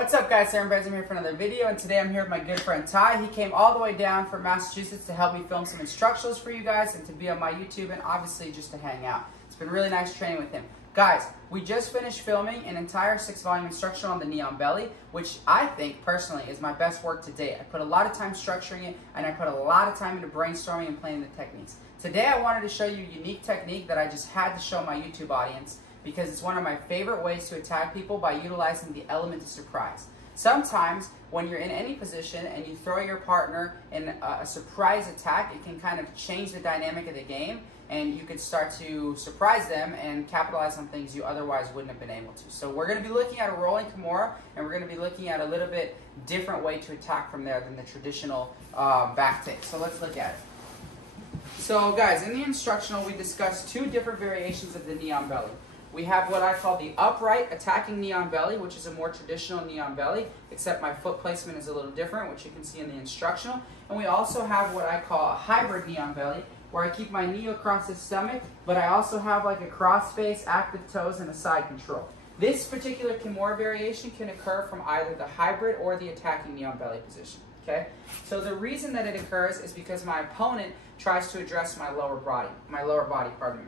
What's up, guys? Aaron Benz. I'm here for another video, and today I'm here with my good friend Ty. He came all the way down from Massachusetts to help me film some instructionals for you guys and to be on my YouTube and obviously just to hang out. It's been really nice training with him. Guys, we just finished filming an entire 6-volume instructional on the knee on belly, which I think personally is my best work to date. I put a lot of time structuring it, and I put a lot of time into brainstorming and playing the techniques. Today I wanted to show you a unique technique that I just had to show my YouTube audience, because it's one of my favorite ways to attack people by utilizing the element of surprise. Sometimes when you're in any position and you throw your partner in a surprise attack, it can kind of change the dynamic of the game, and you could start to surprise them and capitalize on things you otherwise wouldn't have been able to. So we're going to be looking at a rolling Kimura, and we're going to be looking at a little bit different way to attack from there than the traditional back take. So let's look at it. So guys, in the instructional we discussed two different variations of the knee on belly. We have what I call the upright attacking knee on belly, which is a more traditional knee on belly, except my foot placement is a little different, which you can see in the instructional. And we also have what I call a hybrid knee on belly, where I keep my knee across the stomach, but I also have like a cross face, active toes, and a side control. This particular Kimura variation can occur from either the hybrid or the attacking knee on belly position. Okay? So the reason that it occurs is because my opponent tries to address my lower body, pardon me.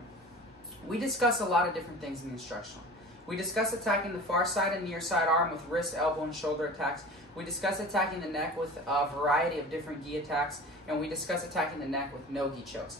We discuss a lot of different things in the instructional. We discuss attacking the far side and near side arm with wrist, elbow, and shoulder attacks. We discuss attacking the neck with a variety of different gi attacks, and we discuss attacking the neck with no gi chokes.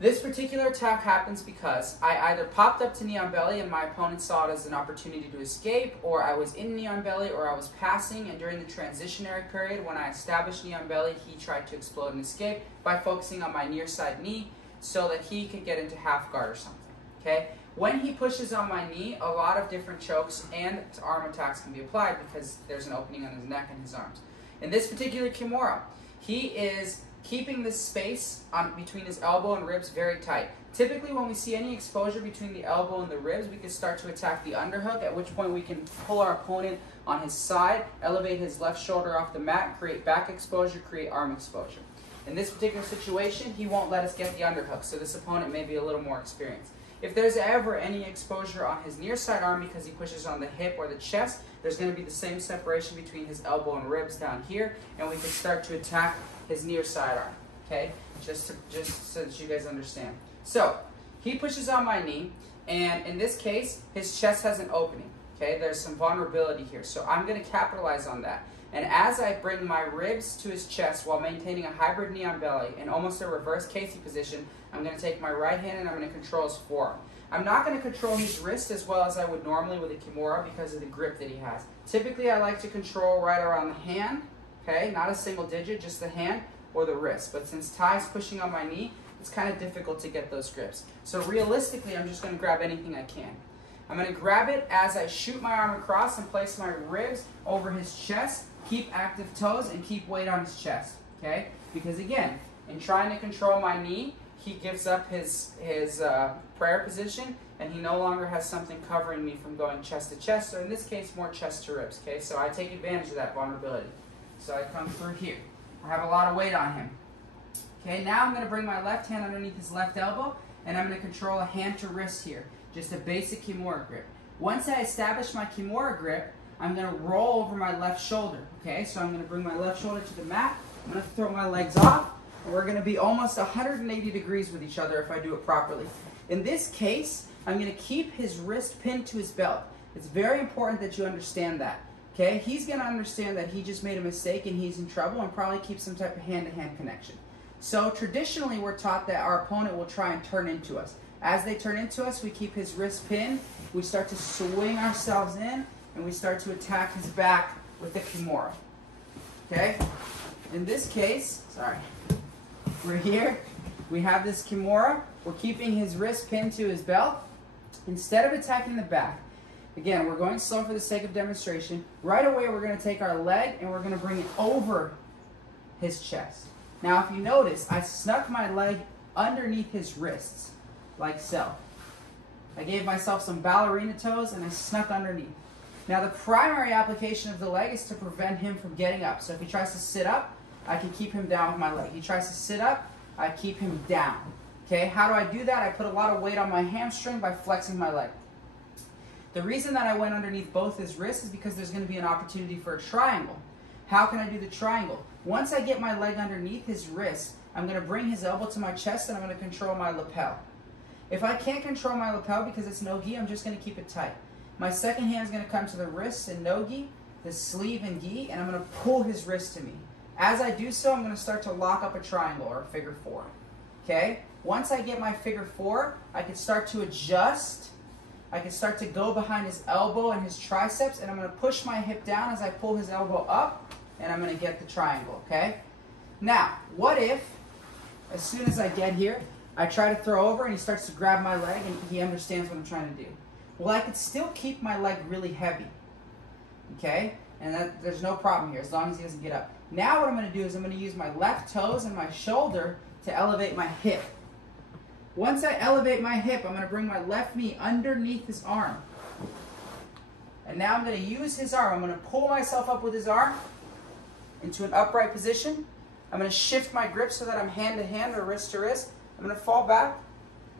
This particular attack happens because I either popped up to knee on belly and my opponent saw it as an opportunity to escape, or I was in knee on belly, or I was passing, and during the transitionary period when I established knee on belly, he tried to explode and escape by focusing on my near side knee so that he could get into half guard or something. Okay? When he pushes on my knee, a lot of different chokes and arm attacks can be applied because there's an opening on his neck and his arms. In this particular Kimura, he is keeping the space between his elbow and ribs very tight. Typically, when we see any exposure between the elbow and the ribs, we can start to attack the underhook, at which point we can pull our opponent on his side, elevate his left shoulder off the mat, create back exposure, create arm exposure. In this particular situation, he won't let us get the underhook, so this opponent may be a little more experienced. If there's ever any exposure on his near side arm because he pushes on the hip or the chest, there's going to be the same separation between his elbow and ribs down here, and we can start to attack his near side arm, okay? Just so that you guys understand. So, he pushes on my knee, and in this case, his chest has an opening, okay? There's some vulnerability here, so I'm going to capitalize on that. And as I bring my ribs to his chest while maintaining a hybrid knee on belly in almost a reverse Casey position, I'm going to take my right hand and I'm going to control his forearm. I'm not going to control his wrist as well as I would normally with a Kimura because of the grip that he has. Typically, I like to control right around the hand, okay? Not a single digit, just the hand or the wrist. But since Ty's pushing on my knee, it's kind of difficult to get those grips. So realistically, I'm just going to grab anything I can. I'm going to grab it as I shoot my arm across and place my ribs over his chest, keep active toes, and keep weight on his chest, okay? Because again, in trying to control my knee, he gives up his prayer position, and he no longer has something covering me from going chest to chest, or in this case, more chest to ribs, okay? So I take advantage of that vulnerability. So I come through here. I have a lot of weight on him. Okay, now I'm going to bring my left hand underneath his left elbow, and I'm going to control a hand to wrist here. Just a basic Kimura grip. Once I establish my Kimura grip, I'm going to roll over my left shoulder. Okay, so I'm going to bring my left shoulder to the mat. I'm going to throw my legs off, and we're going to be almost 180 degrees with each other if I do it properly. In this case, I'm going to keep his wrist pinned to his belt. It's very important that you understand that. Okay, he's going to understand that he just made a mistake and he's in trouble, and probably keep some type of hand-to-hand connection. So traditionally, we're taught that our opponent will try and turn into us. As they turn into us, we keep his wrist pinned. We start to swing ourselves in, and we start to attack his back with the Kimura. Okay? In this case, we're here. We have this Kimura. We're keeping his wrist pinned to his belt. Instead of attacking the back, again, we're going slow for the sake of demonstration. Right away, we're going to take our leg and we're going to bring it over his chest. Now, if you notice, I snuck my leg underneath his wrists, like so. I gave myself some ballerina toes and I snuck underneath. Now, the primary application of the leg is to prevent him from getting up. So if he tries to sit up, I can keep him down with my leg. He tries to sit up, I keep him down. Okay, how do I do that? I put a lot of weight on my hamstring by flexing my leg. The reason that I went underneath both his wrists is because there's going to be an opportunity for a triangle. How can I do the triangle? Once I get my leg underneath his wrist, I'm going to bring his elbow to my chest and I'm going to control my lapel. If I can't control my lapel because it's no-gi, I'm just going to keep it tight. My second hand is going to come to the wrist and no-gi, the sleeve and gi, and I'm going to pull his wrist to me. As I do so, I'm going to start to lock up a triangle or a figure four. Okay? Once I get my figure four, I can start to adjust. I can start to go behind his elbow and his triceps, and I'm going to push my hip down as I pull his elbow up, and I'm going to get the triangle, okay? Now, what if, as soon as I get here, I try to throw over and he starts to grab my leg and he understands what I'm trying to do? Well, I could still keep my leg really heavy, okay? And there's no problem here as long as he doesn't get up. Now what I'm going to do is I'm going to use my left toes and my shoulder to elevate my hip. Once I elevate my hip, I'm going to bring my left knee underneath his arm. And now I'm going to use his arm. I'm going to pull myself up with his arm into an upright position. I'm going to shift my grip so that I'm hand to hand or wrist to wrist. I'm going to fall back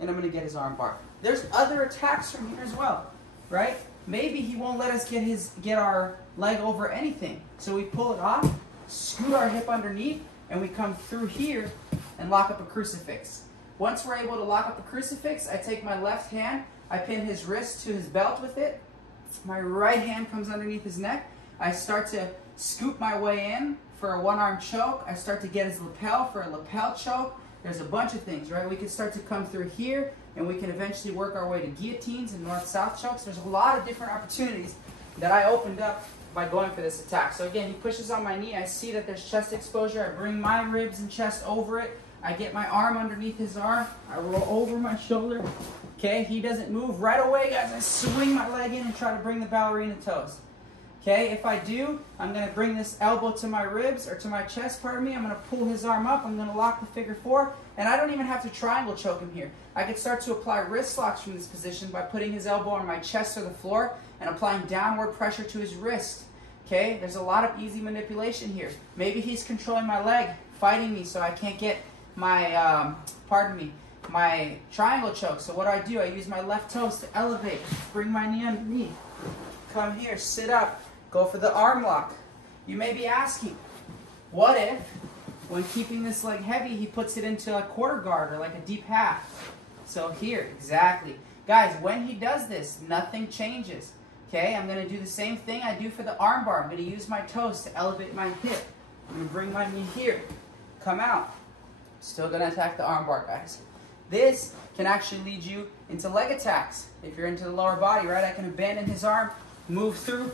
and I'm going to get his arm bar. There's other attacks from here as well, right? Maybe he won't let us get our leg over anything. So we pull it off, scoot our hip underneath, and we come through here and lock up a crucifix. Once we're able to lock up the crucifix, I take my left hand, I pin his wrist to his belt with it. My right hand comes underneath his neck. I start to scoop my way in for a one-arm choke. I start to get his lapel for a lapel choke. There's a bunch of things, right? We can start to come through here, and we can eventually work our way to guillotines and north-south chokes. There's a lot of different opportunities that I opened up by going for this attack. So again, he pushes on my knee. I see that there's chest exposure. I bring my ribs and chest over it. I get my arm underneath his arm. I roll over my shoulder. Okay, he doesn't move right away, guys. I swing my leg in and try to bring the ballerina toes. Okay, if I do, I'm going to bring this elbow to my ribs, or to my chest, pardon me. I'm going to pull his arm up. I'm going to lock the figure four. And I don't even have to triangle choke him here. I could start to apply wrist locks from this position by putting his elbow on my chest or the floor and applying downward pressure to his wrist. Okay, there's a lot of easy manipulation here. Maybe he's controlling my leg, fighting me so I can't get my, my triangle choke. So what do? I use my left toes to elevate, bring my knee underneath, come here, sit up, go for the arm lock. You may be asking, what if, when keeping this leg heavy, he puts it into a quarter guard or like a deep half? So here, exactly. Guys, when he does this, nothing changes. Okay, I'm going to do the same thing I do for the arm bar. I'm going to use my toes to elevate my hip. I'm going to bring my knee here, come out. Still going to attack the arm bar, guys. This can actually lead you into leg attacks. If you're into the lower body, right, I can abandon his arm, move through,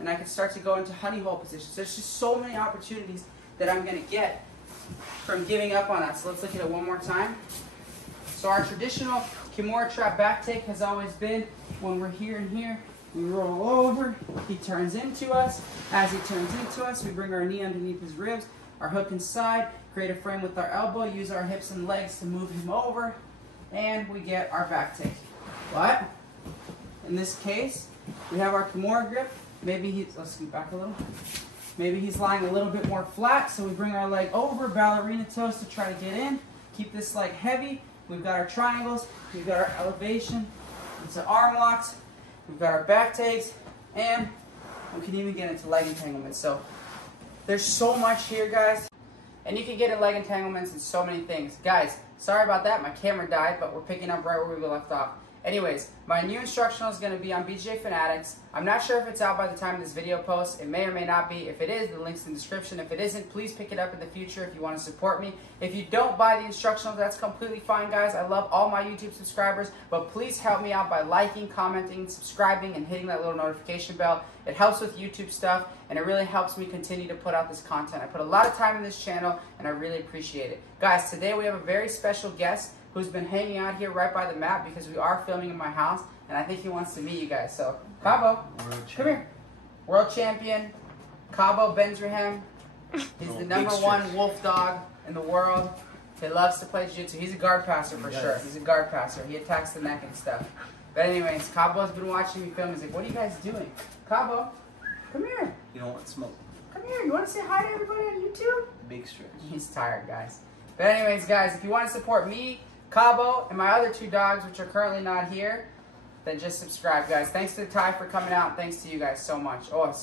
and I can start to go into honey hole positions. There's just so many opportunities that I'm going to get from giving up on that. So let's look at it one more time. So our traditional Kimura trap back take has always been when we're here and here, we roll over, he turns into us. As he turns into us, we bring our knee underneath his ribs, our hook inside, create a frame with our elbow, use our hips and legs to move him over, and we get our back take. But in this case, we have our Kimura grip. Maybe let's scoot back a little. Maybe he's lying a little bit more flat, so we bring our leg over, ballerina toes to try to get in. Keep this leg heavy. We've got our triangles, we've got our elevation, into arm locks, we've got our back takes, and we can even get into leg entanglements. So there's so much here, guys. And you can get in leg entanglements and so many things. Guys, sorry about that. My camera died, but we're picking up right where we left off. Anyways, my new instructional is going to be on BJJ Fanatics. I'm not sure if it's out by the time this video posts. It may or may not be. If it is, the link's in the description. If it isn't, please pick it up in the future if you want to support me. If you don't buy the instructional, that's completely fine, guys. I love all my YouTube subscribers, but please help me out by liking, commenting, subscribing, and hitting that little notification bell. It helps with YouTube stuff, and it really helps me continue to put out this content. I put a lot of time in this channel, and I really appreciate it. Guys, today we have a very special guest who's been hanging out here right by the mat because we are filming in my house, and I think he wants to meet you guys. So, Cabo, come here. World champion, Cabo Benzrahem. He's the #1 wolf dog in the world. He loves to play jiu-jitsu. He's a guard passer for sure. He's a guard passer. He attacks the neck and stuff. But anyways, Cabo's been watching me film. He's like, what are you guys doing? Cabo, come here. You don't want smoke. Come here. You want to say hi to everybody on YouTube? Big stretch. He's tired, guys. But anyways, guys, if you want to support me, Cabo, and my other 2 dogs, which are currently not here, then just subscribe, guys. Thanks to Ty for coming out. Thanks to you guys so much. Oh,